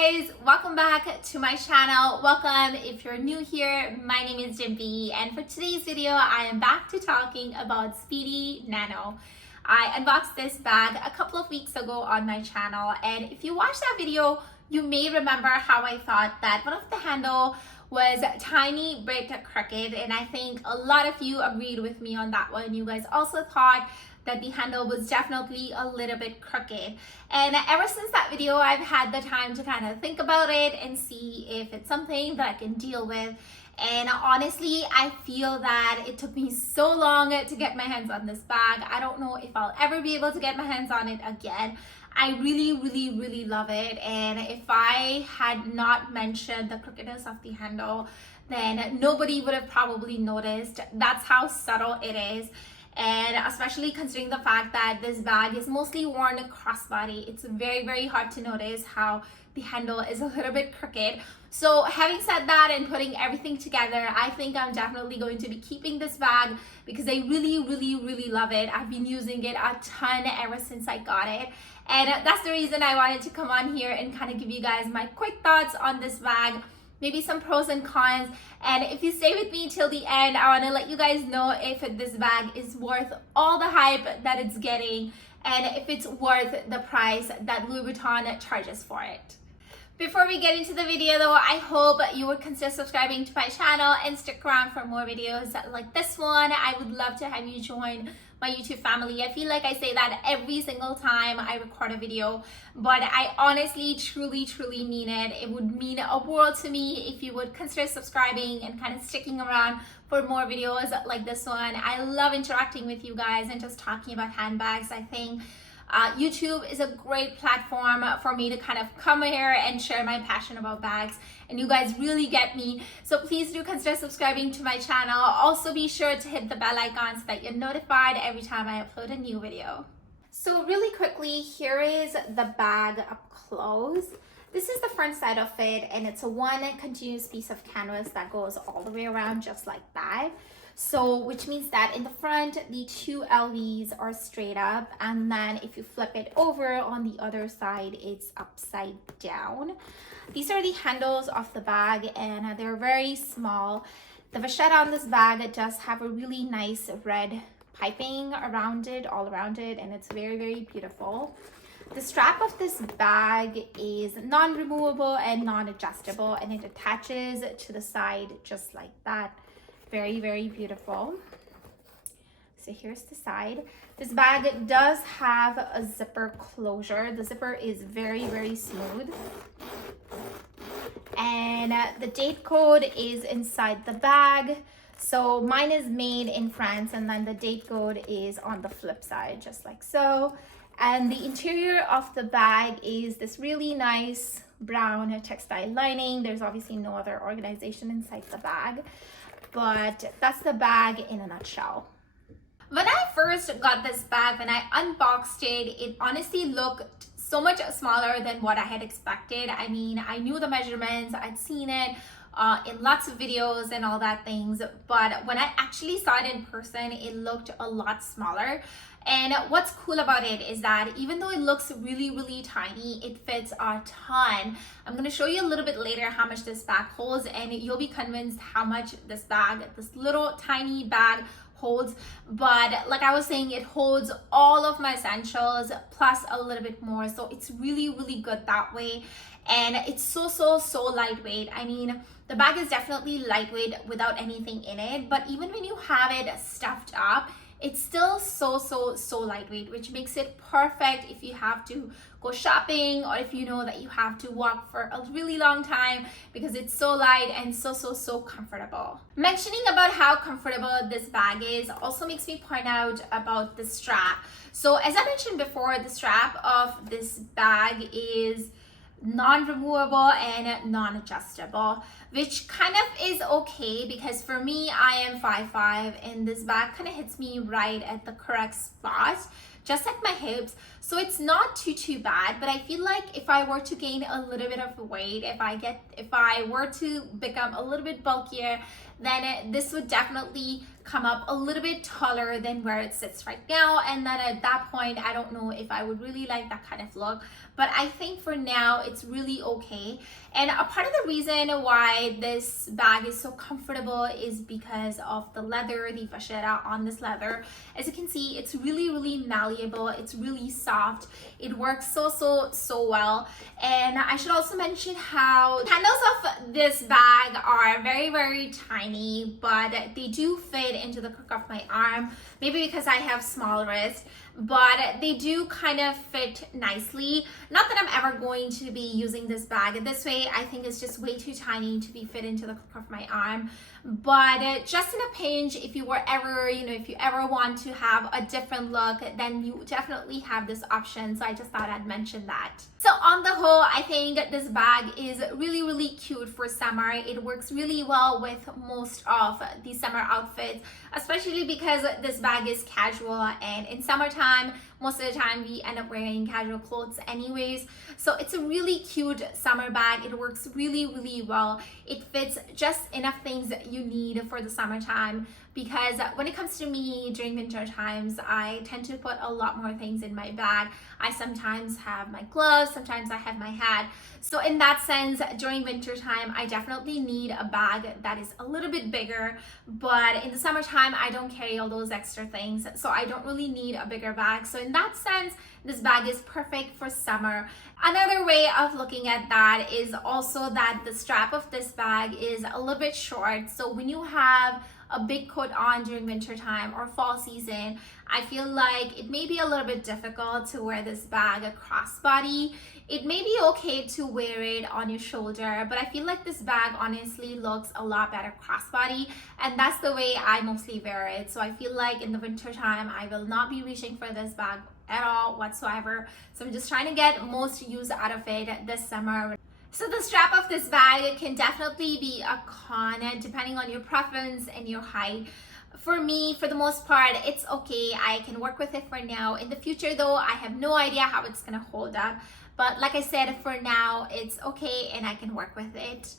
guys, welcome back to my channel. Welcome if you're new here. My name is Jimpy, and for today's video I am back to talking about Speedy Nano. I unboxed this bag a couple of weeks ago on my channel, and if you watched that video you may remember how I thought that one of the handle was tiny bit crooked, and I think a lot of you agreed with me on that one. You guys also thought that the handle was definitely a little bit crooked, and ever since that video I've had the time to kind of think about it and see if it's something that I can deal with. And honestly, I feel that it took me so long to get my hands on this bag. I don't know if I'll ever be able to get my hands on it again. I really love it, and if I had not mentioned the crookedness of the handle, then nobody would have probably noticed. That's how subtle it is. And especially considering the fact that this bag is mostly worn crossbody, it's very hard to notice how the handle is a little bit crooked. So having said that and putting everything together, I think I'm definitely going to be keeping this bag because I really love it. I've been using it a ton ever since I got it, and that's the reason I wanted to come on here and kind of give you guys my quick thoughts on this bag, maybe some pros and cons. And if you stay with me till the end, I want to let you guys know if this bag is worth all the hype that it's getting and if it's worth the price that Louis Vuitton charges for it. Before we get into the video though, I hope you would consider subscribing to my channel and stick around for more videos like this one. I would love to have you join my YouTube family. I feel like I say that every single time I record a video, but I honestly truly mean it. It would mean a world to me if you would consider subscribing and kind of sticking around for more videos like this one. I love interacting with you guys and just talking about handbags. I think YouTube is a great platform for me to kind of come here and share my passion about bags, and you guys really get me. So please do consider subscribing to my channel. Also be sure to hit the bell icon so that you're notified every time I upload a new video. So really quickly, here is the bag up close. This is the front side of it, and it's a one continuous piece of canvas that goes all the way around just like that. So which means that in the front the two LVs are straight up, and then if you flip it over on the other side it's upside down. These are the handles of the bag, and they're very small. The vachette on this bag does have a really nice red piping around it, all around it, and it's very beautiful. The strap of this bag is non-removable and non-adjustable, and it attaches to the side just like that. Very beautiful. So here's the side. This bag does have a zipper closure. The zipper is very smooth, and the date code is inside the bag. So mine is made in France, and then the date code is on the flip side just like so. And the interior of the bag is this really nice brown textile lining. There's obviously no other organization inside the bag, but that's the bag in a nutshell. When I first got this bag, when I unboxed it, it honestly looked so much smaller than what I had expected. I mean, I knew the measurements, I'd seen it in lots of videos and all that things, but when I actually saw it in person, it looked a lot smaller. And what's cool about it is that even though it looks really tiny, it fits a ton. I'm going to show you a little bit later how much this bag holds, and you'll be convinced how much this little tiny bag holds. But like I was saying, it holds all of my essentials plus a little bit more, so it's really good that way. And it's so lightweight. I mean, the bag is definitely lightweight without anything in it, but even when you have it stuffed up, it's still so lightweight, which makes it perfect if you have to go shopping or if you know that you have to walk for a really long time, because it's so light and so comfortable. Mentioning about how comfortable this bag is also makes me point out about the strap. So as I mentioned before, the strap of this bag is non-removable and non-adjustable, which kind of is okay because for me, I am 5'5", and this bag kind of hits me right at the correct spot, just like my hips. So it's not too bad, but I feel like if I were to gain a little bit of weight, if I were to become a little bit bulkier, then this would definitely come up a little bit taller than where it sits right now. And then at that point, I don't know if I would really like that kind of look, but I think for now it's really okay. And a part of the reason why this bag is so comfortable is because of the leather, the vachetta on this leather. As you can see, it's really malleable, it's really soft, it works so well. And I should also mention how the handles of this bag are very tiny, but they do fit into the crook of my arm, maybe because I have small wrists, but they do kind of fit nicely. Not that I'm ever going to be using this bag this way. I think it's just way too tiny to be fit into the crook of my arm. But just in a pinch, if you were ever, if you ever want to have a different look, then you definitely have this option. So I just thought I'd mention that. So on the whole, I think this bag is really cute for summer. It works really well with most of the summer outfits, especially because this bag is casual, and in summertime, most of the time we end up wearing casual clothes anyways. So it's a really cute summer bag. It works really well. It fits just enough things that you need for the summertime, because when it comes to me during winter times, I tend to put a lot more things in my bag. I sometimes have my gloves, sometimes I have my hat. So in that sense, during winter time, I definitely need a bag that is a little bit bigger, but in the summertime, I don't carry all those extra things, so I don't really need a bigger bag. So in that sense, this bag is perfect for summer. Another way of looking at that is also that the strap of this bag is a little bit short. So when you have a big coat on during winter time or fall season, I feel like it may be a little bit difficult to wear this bag a crossbody. It may be okay to wear it on your shoulder, but I feel like this bag honestly looks a lot better crossbody, and that's the way I mostly wear it. So I feel like in the winter time, I will not be reaching for this bag at all whatsoever. So I'm just trying to get most use out of it this summer. So the strap of this bag can definitely be a con depending on your preference and your height. For me, for the most part, it's okay. I can work with it for now. In the future though, I have no idea how it's gonna hold up. But like I said, for now, it's okay and I can work with it.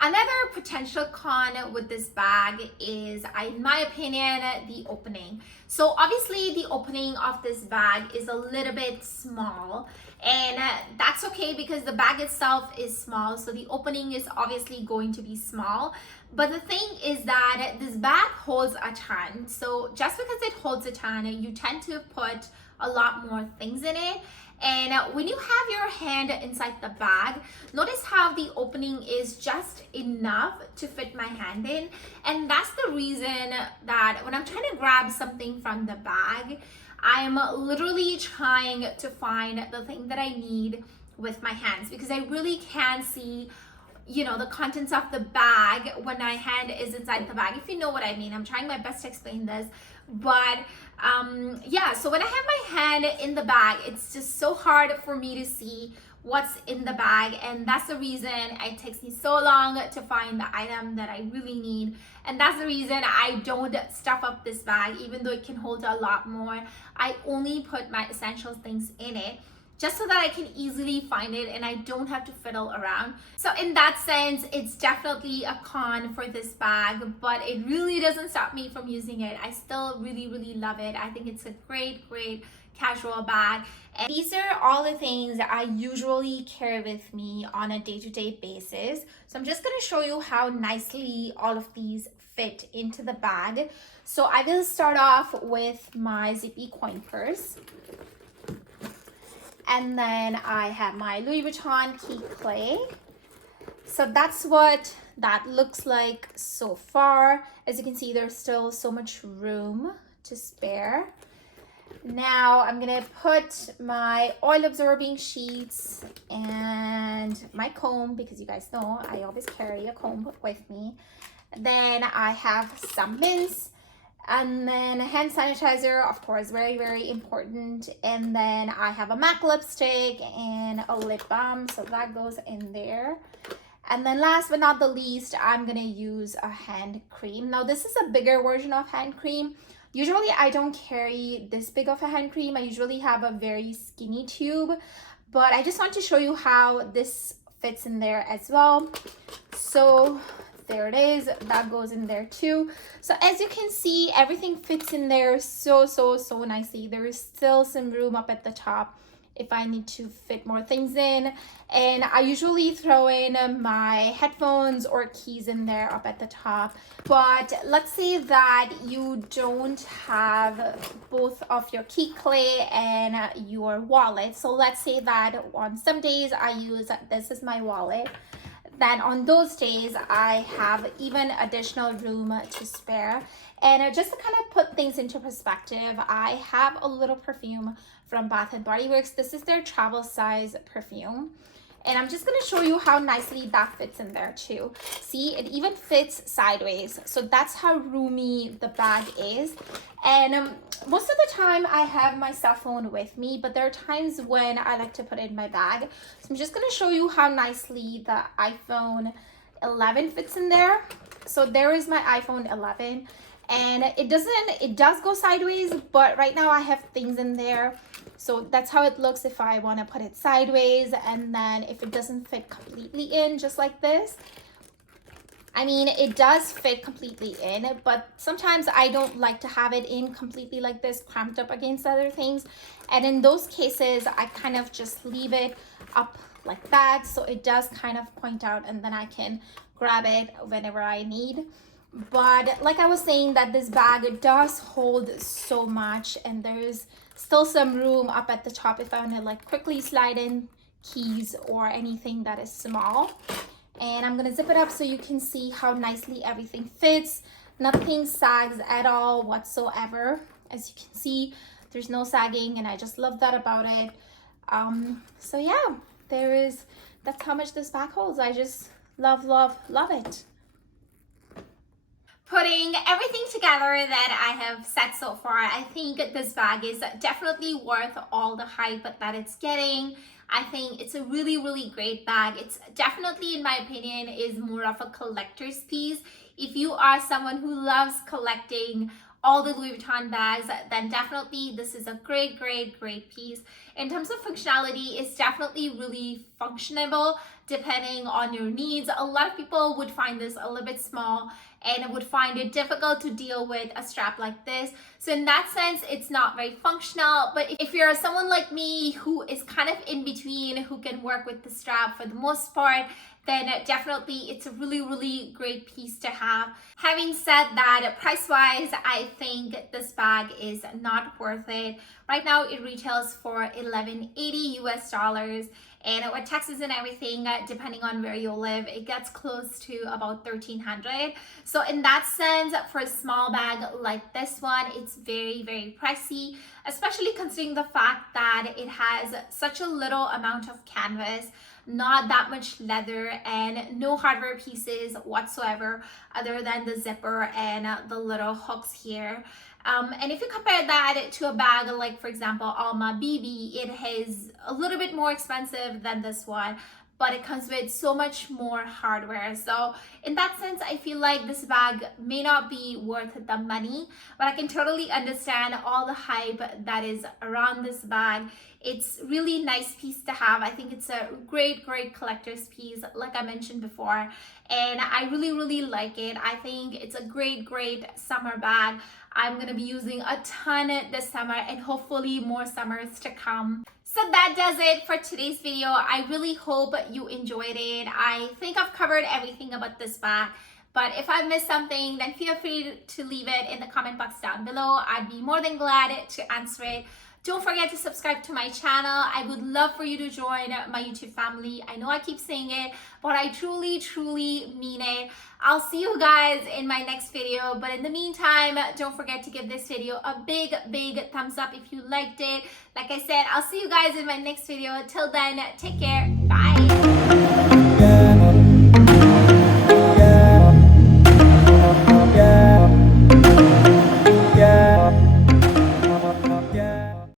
Another potential con with this bag is, in my opinion, the opening. So obviously the opening of this bag is a little bit small, and that's okay because the bag itself is small, so the opening is obviously going to be small. But the thing is that this bag holds a ton. So just because it holds a ton, you tend to put a lot more things in it. And when you have your hand inside the bag, notice how the opening is just enough to fit my hand in. And that's the reason that when I'm trying to grab something from the bag, I'm literally trying to find the thing that I need with my hands, because I really can see the contents of the bag when my hand is inside the bag, if you know what I mean. I'm trying my best to explain this, but yeah, so when I have my hand in the bag, it's just so hard for me to see what's in the bag, and that's the reason it takes me so long to find the item that I really need. And that's the reason I don't stuff up this bag, even though it can hold a lot more. I only put my essential things in it, just so that I can easily find it and I don't have to fiddle around. So in that sense, it's definitely a con for this bag, but it really doesn't stop me from using it. I still really love it. I think it's a great casual bag. And these are all the things that I usually carry with me on a day-to-day basis. So I'm just gonna show you how nicely all of these fit into the bag. So I will start off with my zippy coin purse. And then I have my Louis Vuitton key clay. So that's what that looks like so far. As you can see, there's still so much room to spare. Now I'm gonna put my oil absorbing sheets and my comb, because you guys know I always carry a comb with me. Then I have some mints, and then hand sanitizer, of course, very important. And then I have a MAC lipstick and a lip balm, so that goes in there. And then last but not the least, I'm gonna use a hand cream. Now this is a bigger version of hand cream. Usually I don't carry this big of a hand cream. I usually have a very skinny tube, but I just want to show you how this fits in there as well. So there it is, that goes in there too. So as you can see, everything fits in there so nicely. There is still some room up at the top if I need to fit more things in, and I usually throw in my headphones or keys in there up at the top. But let's say that you don't have both of your key clay and your wallet. So let's say that on some days I use this as my wallet, then on those days I have even additional room to spare. And just to kind of put things into perspective, I have a little perfume from Bath and Body Works. This is their travel size perfume, and I'm just going to show you how nicely that fits in there too. See, it even fits sideways, so that's how roomy the bag is. And most of the time I have my cell phone with me, but there are times when I like to put it in my bag. So I'm just going to show you how nicely the iPhone 11 fits in there. So there is my iPhone 11, and it does go sideways, but right now I have things in there. So that's how it looks if I want to put it sideways. And then if it doesn't fit completely in, just like this, I mean, it does fit completely in, but sometimes I don't like to have it in completely like this, cramped up against other things. And in those cases, I kind of just leave it up like that, so it does kind of point out, and then I can grab it whenever I need. But like I was saying, that this bag does hold so much, and there's still some room up at the top if I want to like quickly slide in keys or anything that is small. And I'm gonna zip it up so you can see how nicely everything fits. Nothing sags at all whatsoever. As you can see, there's no sagging, and I just love that about it. So yeah, that's how much this bag holds. I just love it. Putting everything together that I have said so far, I think this bag is definitely worth all the hype that it's getting. I think it's a really great bag. It's definitely, in my opinion, is more of a collector's piece. If you are someone who loves collecting all the Louis Vuitton bags, then definitely this is a great piece. In terms of functionality, it's definitely really functionable depending on your needs. A lot of people would find this a little bit small and would find it difficult to deal with a strap like this. So in that sense, it's not very functional. But if you're someone like me who is kind of in between, who can work with the strap for the most part, then definitely it's a really great piece to have. Having said that, price-wise, I think this bag is not worth it. Right now it retails for $11.80 US, and with taxes and everything, depending on where you live, it gets close to about $1,300. So in that sense, for a small bag like this one, it's very pricey, especially considering the fact that it has such a little amount of canvas, not that much leather, and no hardware pieces whatsoever other than the zipper and the little hooks here. And if you compare that to a bag like, for example, Alma BB, it is a little bit more expensive than this one, but it comes with so much more hardware. So in that sense, I feel like this bag may not be worth the money, but I can totally understand all the hype that is around this bag. It's really nice piece to have. I think it's a great collector's piece, like I mentioned before, and I really like it. I think it's a great summer bag. I'm gonna be using a ton this summer, and hopefully more summers to come. So that does it for today's video. I really hope you enjoyed it. I think I've covered everything about this bag, but if I missed something, then feel free to leave it in the comment box down below. I'd be more than glad to answer it. Don't forget to subscribe to my channel. I would love for you to join my YouTube family. I know I keep saying it, but I truly mean it. I'll see you guys in my next video, but in the meantime, don't forget to give this video a big thumbs up if you liked it. Like I said, I'll see you guys in my next video. Till then, take care. Bye.